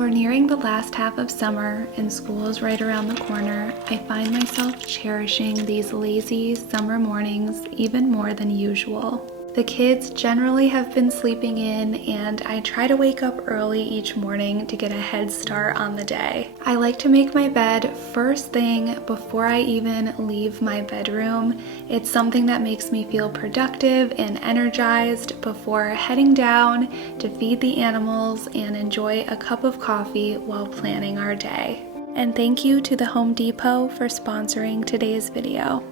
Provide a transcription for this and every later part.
we're nearing the last half of summer and school is right around the corner, I find myself cherishing these lazy summer mornings even more than usual. The kids generally have been sleeping in, and I try to wake up early each morning to get a head start on the day. I like to make my bed first thing before I even leave my bedroom. It's something that makes me feel productive and energized before heading down to feed the animals and enjoy a cup of coffee while planning our day. And thank you to the Home Depot for sponsoring today's video.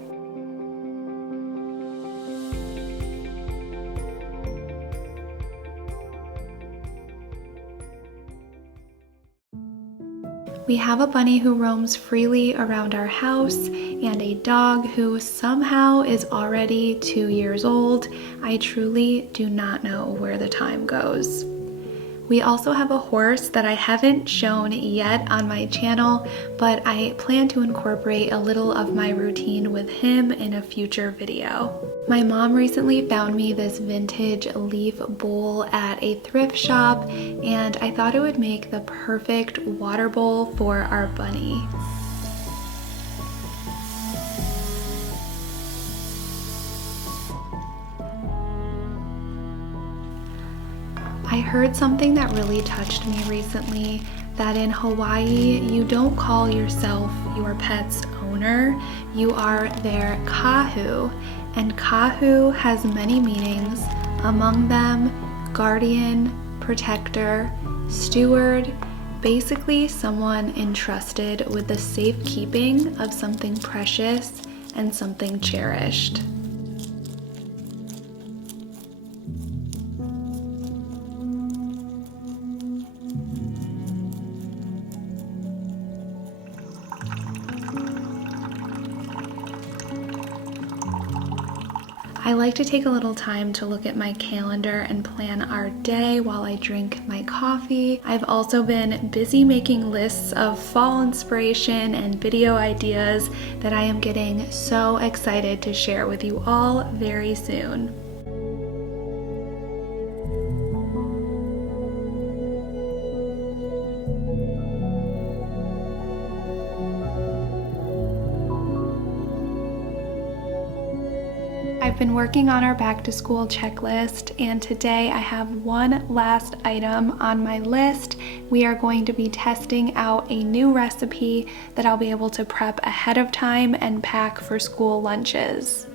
We have a bunny who roams freely around our house and a dog who somehow is already 2 years old. I truly do not know where the time goes. We also have a horse that I haven't shown yet on my channel, but I plan to incorporate a little of my routine with him in a future video. My mom recently found me this vintage leaf bowl at a thrift shop, and I thought it would make the perfect water bowl for our bunny. I heard something that really touched me recently, that in Hawaii, you don't call yourself your pet's owner, you are their kahu. And kahu has many meanings, among them guardian, protector, steward, basically someone entrusted with the safekeeping of something precious and something cherished. I like to take a little time to look at my calendar and plan our day while I drink my coffee. I've also been busy making lists of fall inspiration and video ideas that I am getting so excited to share with you all very soon. I've been working on our back to school checklist, and today I have one last item on my list. We are going to be testing out a new recipe that I'll be able to prep ahead of time and pack for school lunches.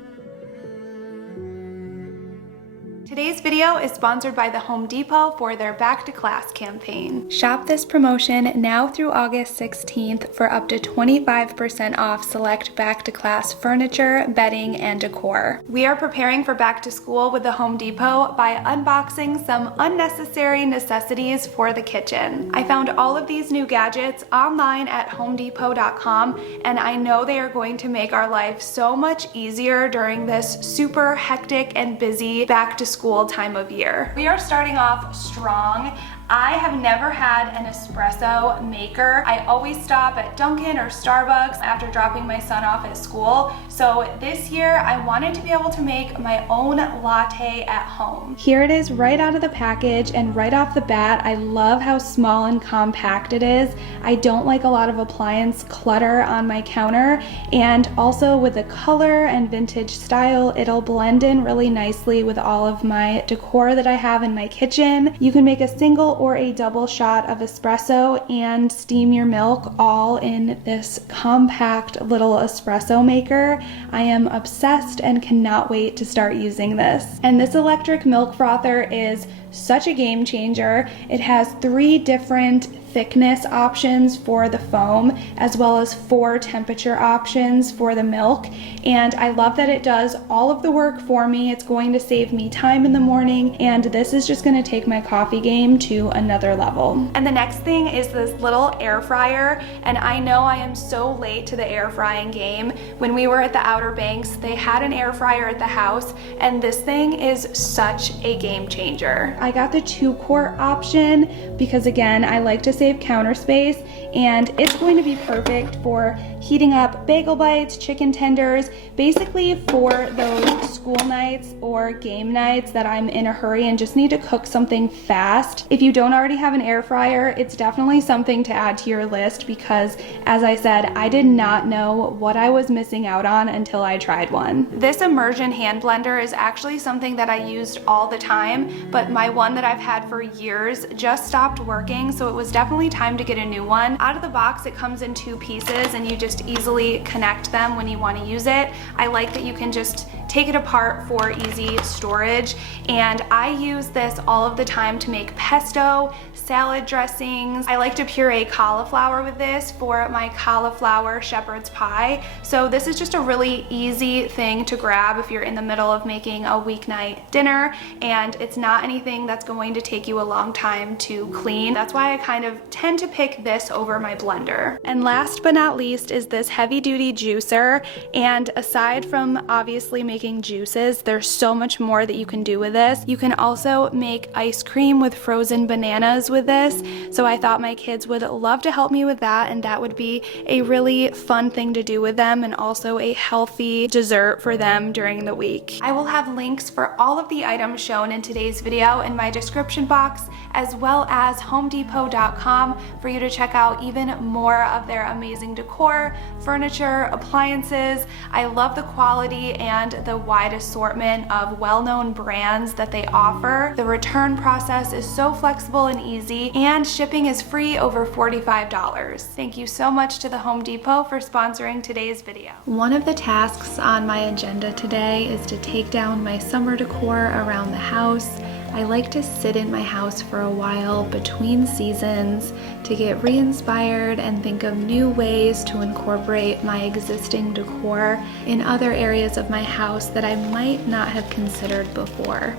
Today's video is sponsored by the Home Depot for their Back to Class campaign. Shop this promotion now through August 16th for up to 25% off select Back to Class furniture, bedding, and decor. We are preparing for back to school with the Home Depot by unboxing some unnecessary necessities for the kitchen. I found all of these new gadgets online at homedepot.com, and I know they are going to make our life so much easier during this super hectic and busy back to school time of year. We are starting off strong. I have never had an espresso maker. I always stop at Dunkin' or Starbucks after dropping my son off at school. So this year I wanted to be able to make my own latte at home. Here it is right out of the package, and right off the bat, I love how small and compact it is. I don't like a lot of appliance clutter on my counter, and also with the color and vintage style, it'll blend in really nicely with all of my decor that I have in my kitchen. You can make a single or a double shot of espresso and steam your milk all in this compact little espresso maker. I am obsessed and cannot wait to start using this. And this electric milk frother is such a game changer. It has 3 different thickness options for the foam, as well as 4 temperature options for the milk, and I love that it does all of the work for me. It's going to save me time in the morning, and this is just going to take my coffee game to another level. And the next thing is this little air fryer, and I know I am so late to the air frying game. When we were at the Outer Banks, they had an air fryer at the house, and this thing is such a game changer. I got the 2-quart option because, again, I like to save counter space, and it's going to be perfect for heating up bagel bites, chicken tenders, basically for those school nights or game nights that I'm in a hurry and just need to cook something fast. If you don't already have an air fryer, it's definitely something to add to your list because, as I said, I did not know what I was missing out on until I tried one. This immersion hand blender is actually something that I used all the time, but my one that I've had for years just stopped working, so it was definitely time to get a new one. Out of the box, it comes in 2 pieces and you just easily connect them when you want to use it. I like that you can just take it apart for easy storage, and I use this all of the time to make pesto, salad dressings. I like to puree cauliflower with this for my cauliflower shepherd's pie. So this is just a really easy thing to grab if you're in the middle of making a weeknight dinner, and it's not anything that's going to take you a long time to clean. That's why I kind of tend to pick this over my blender. And last but not least is this heavy duty juicer, and aside from obviously making juices, there's so much more that you can do with this. You can also make ice cream with frozen bananas with this, so I thought my kids would love to help me with that, and that would be a really fun thing to do with them and also a healthy dessert for them during the week. I will have links for all of the items shown in today's video in my description box, as well as homedepot.com for you to check out even more of their amazing decor, furniture, appliances. I love the quality and the wide assortment of well-known brands that they offer. The return process is so flexible and easy, and shipping is free over $45. Thank you so much to the Home Depot for sponsoring today's video. One of the tasks on my agenda today is to take down my summer decor around the house. I like to sit in my house for a while between seasons to get re-inspired and think of new ways to incorporate my existing decor in other areas of my house that I might not have considered before.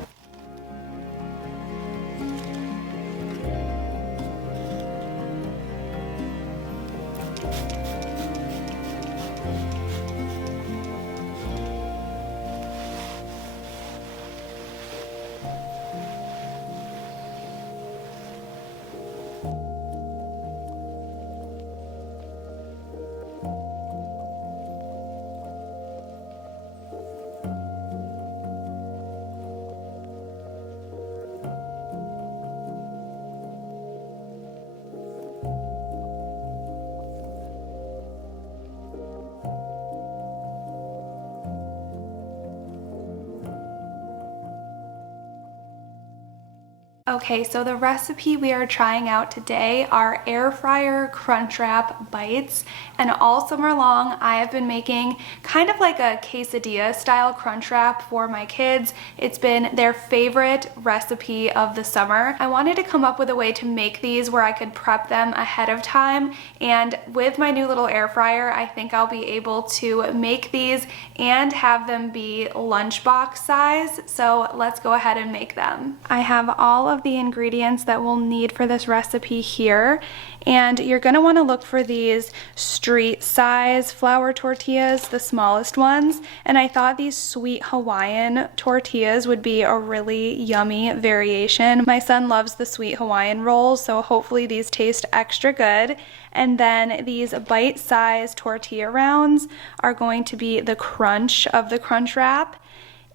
Okay, so the recipe we are trying out today are air fryer Crunchwrap bites, and all summer long I have been making kind of like a quesadilla style Crunchwrap for my kids. It's been their favorite recipe of the summer. I wanted to come up with a way to make these where I could prep them ahead of time, and with my new little air fryer I think I'll be able to make these and have them be lunchbox size, so let's go ahead and make them. I have all of the ingredients that we'll need for this recipe here, and you're going to want to look for these street size flour tortillas, the smallest ones, and I thought these sweet Hawaiian tortillas would be a really yummy variation. My son loves the sweet Hawaiian rolls, so hopefully these taste extra good. And then these bite-sized tortilla rounds are going to be the crunch of the Crunchwrap.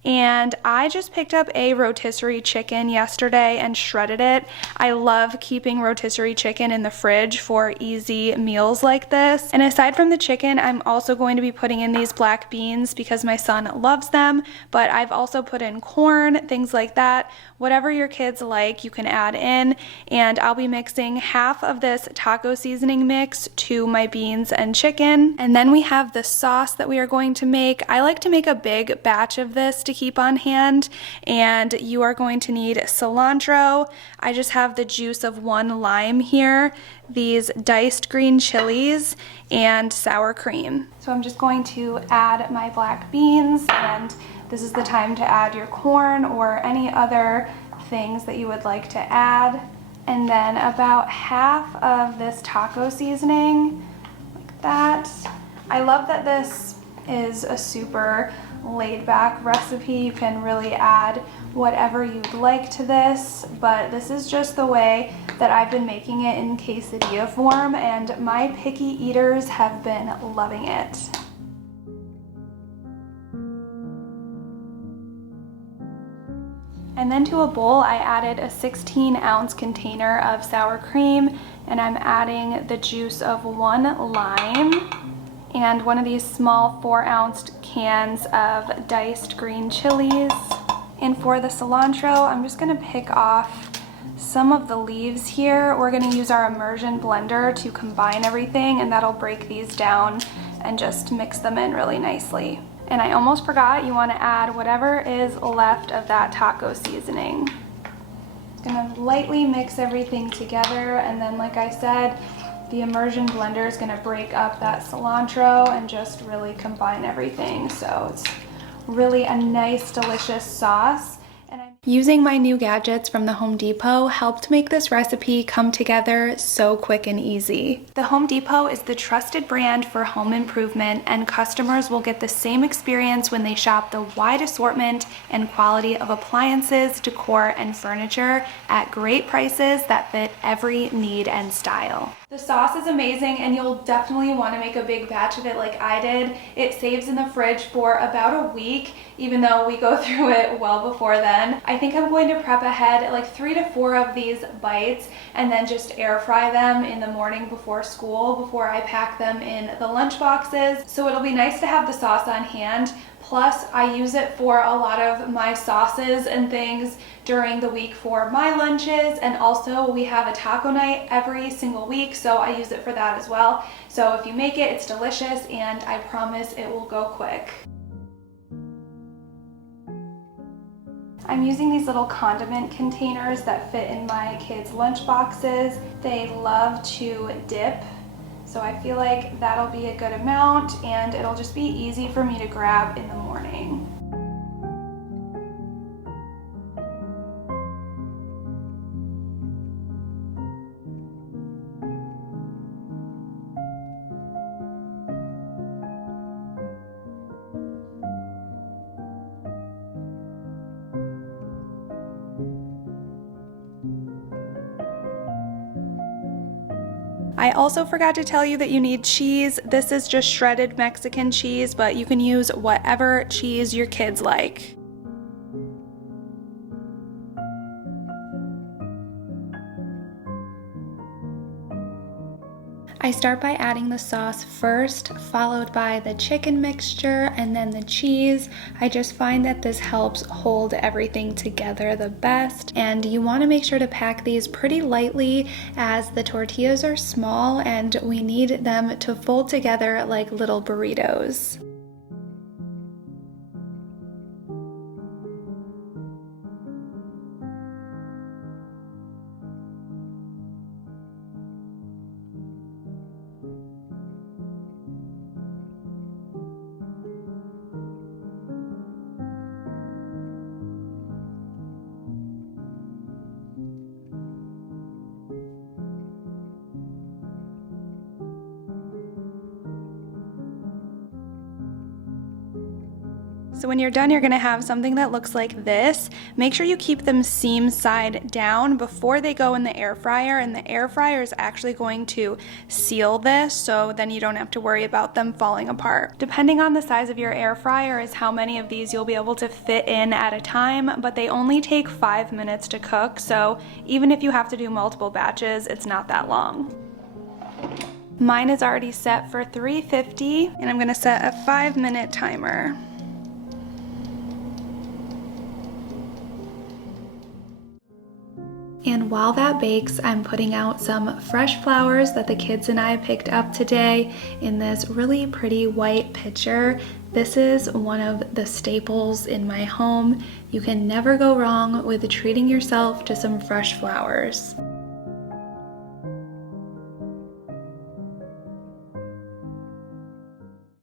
And I just picked up a rotisserie chicken yesterday and shredded it. I love keeping rotisserie chicken in the fridge for easy meals like this. And aside from the chicken, I'm also going to be putting in these black beans because my son loves them, but I've also put in corn, things like that. Whatever your kids like, you can add in, and I'll be mixing half of this taco seasoning mix to my beans and chicken. And then we have the sauce that we are going to make. I like to make a big batch of this to keep on hand, and you are going to need cilantro. I just have the juice of 1 lime here, these diced green chilies, and sour cream. So I'm just going to add my black beans, and this is the time to add your corn or any other things that you would like to add. And then about half of this taco seasoning, like that. I love that this is a super laid back recipe. You can really add whatever you'd like to this, but this is just the way that I've been making it in quesadilla form, and my picky eaters have been loving it. And then to a bowl, I added a 16-ounce container of sour cream, and I'm adding the juice of 1 lime and one of these small 4-ounce cans of diced green chilies. And for the cilantro, I'm just gonna pick off some of the leaves here. We're gonna use our immersion blender to combine everything, and that'll break these down and just mix them in really nicely. And I almost forgot, you wanna add whatever is left of that taco seasoning. Gonna lightly mix everything together, and then like I said, the immersion blender is gonna break up that cilantro and just really combine everything. So it's really a nice, delicious sauce. And using my new gadgets from the Home Depot helped make this recipe come together so quick and easy. The Home Depot is the trusted brand for home improvement, and customers will get the same experience when they shop the wide assortment and quality of appliances, decor, and furniture at great prices that fit every need and style. The sauce is amazing, and you'll definitely want to make a big batch of it like I did. It saves in the fridge for about a week, even though we go through it well before then. I think I'm going to prep ahead like 3 to 4 of these bites and then just air fry them in the morning before school before I pack them in the lunch boxes. So it'll be nice to have the sauce on hand. Plus, I use it for a lot of my sauces and things during the week for my lunches, and also we have a taco night every single week, so I use it for that as well. So if you make it, it's delicious, and I promise it will go quick. I'm using these little condiment containers that fit in my kids' lunch boxes. They love to dip, so I feel like that'll be a good amount, and it'll just be easy for me to grab in the morning. I also forgot to tell you that you need cheese. This is just shredded Mexican cheese, but you can use whatever cheese your kids like. I start by adding the sauce first, followed by the chicken mixture and then the cheese. I just find that this helps hold everything together the best, and you want to make sure to pack these pretty lightly as the tortillas are small and we need them to fold together like little burritos. So when you're done, you're gonna have something that looks like this. Make sure you keep them seam side down before they go in the air fryer, and the air fryer is actually going to seal this, so then you don't have to worry about them falling apart. Depending on the size of your air fryer is how many of these you'll be able to fit in at a time, but they only take 5 minutes to cook, so even if you have to do multiple batches, it's not that long. Mine is already set for 350, and I'm gonna set a 5-minute timer. And while that bakes, I'm putting out some fresh flowers that the kids and I picked up today in this really pretty white pitcher. This is one of the staples in my home. You can never go wrong with treating yourself to some fresh flowers.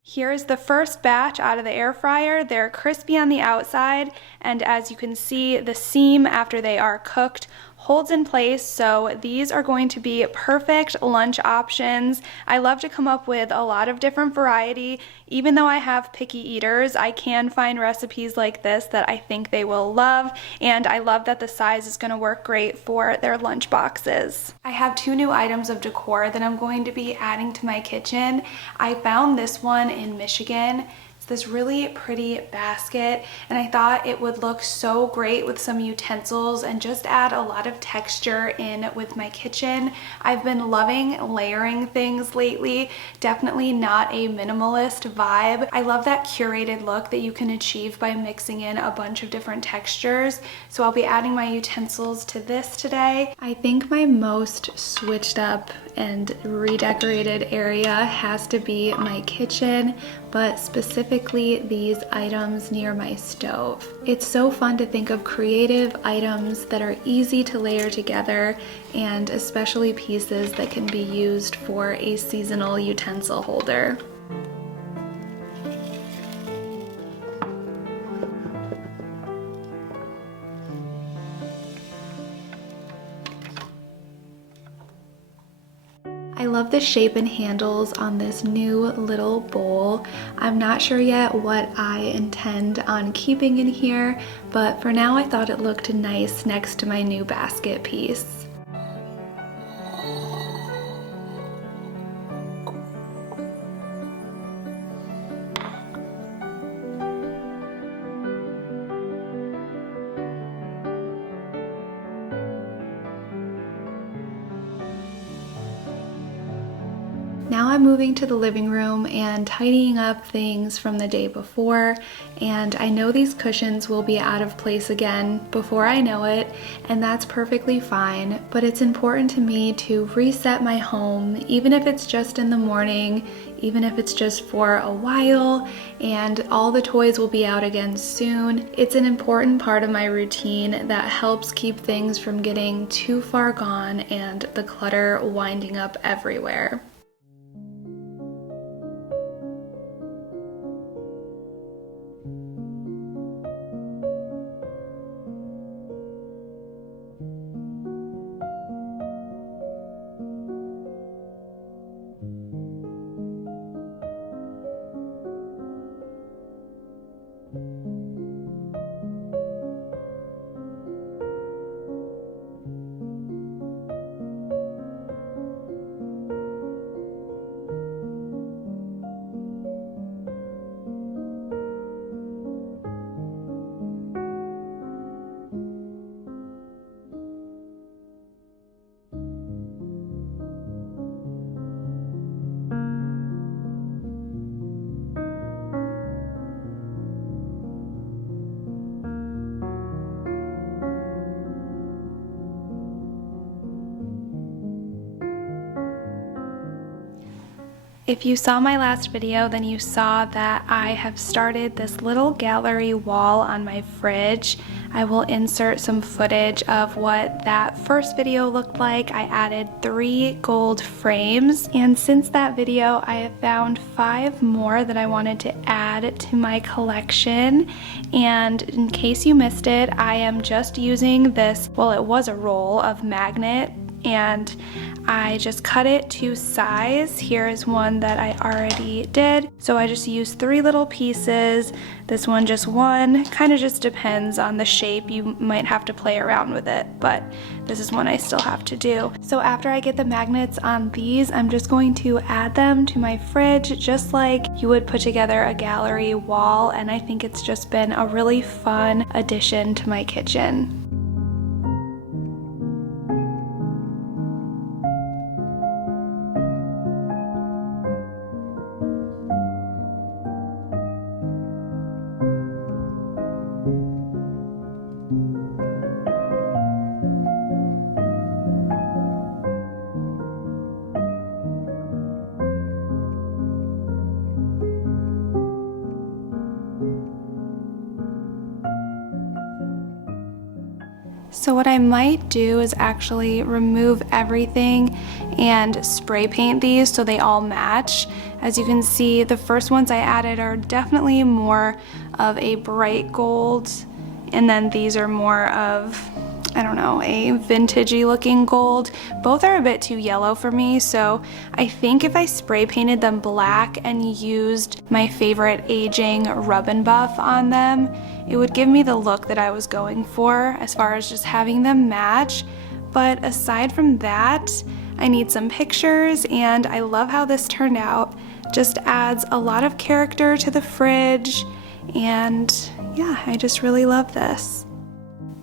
Here is the first batch out of the air fryer. They're crispy on the outside, and as you can see, the seam after they are cooked holds in place, so these are going to be perfect lunch options. I love to come up with a lot of different variety. Even though I have picky eaters, I can find recipes like this that I think they will love, and I love that the size is going to work great for their lunch boxes. I have 2 new items of decor that I'm going to be adding to my kitchen. I found this one in Michigan. this really pretty basket, and I thought it would look so great with some utensils and just add a lot of texture in with my kitchen. I've been loving layering things lately, definitely not a minimalist vibe. I love that curated look that you can achieve by mixing in a bunch of different textures. So I'll be adding my utensils to this today. I think my most switched up and redecorated area has to be my kitchen, but specifically these items near my stove. It's so fun to think of creative items that are easy to layer together, and especially pieces that can be used for a seasonal utensil holder. I love the shape and handles on this new little bowl. I'm not sure yet what I intend on keeping in here, but for now I thought it looked nice next to my new basket piece. Now I'm moving to the living room and tidying up things from the day before, and I know these cushions will be out of place again before I know it, and that's perfectly fine, but it's important to me to reset my home, even if it's just in the morning, even if it's just for a while, and all the toys will be out again soon. It's an important part of my routine that helps keep things from getting too far gone and the clutter winding up everywhere. If you saw my last video, then you saw that I have started this little gallery wall on my fridge. I will insert some footage of what that first video looked like. I added 3 gold frames, and since that video I have found 5 more that I wanted to add to my collection. And in case you missed it, I am just using this, well, it was a roll of magnet, and I just cut it to size. Here is one that I already did. So I just used 3 little pieces. This one just 1. Kind of just depends on the shape. You might have to play around with it, but this is one I still have to do. So after I get the magnets on these, I'm just going to add them to my fridge, just like you would put together a gallery wall. And I think it's just been a really fun addition to my kitchen. So what I might do is actually remove everything and spray paint these so they all match. As you can see, the first ones I added are definitely more of a bright gold, and then these are more of, I don't know, a vintagey looking gold. Both are a bit too yellow for me, so I think if I spray painted them black and used my favorite aging rub and buff on them, it would give me the look that I was going for as far as just having them match. But aside from that, I need some pictures, and I love how this turned out. just adds a lot of character to the fridge, and yeah, I just really love this.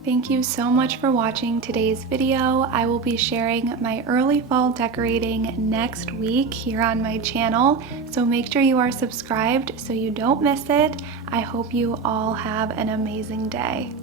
Thank you so much for watching today's video. I will be sharing my early fall decorating next week here on my channel, so make sure you are subscribed so you don't miss it. I hope you all have an amazing day.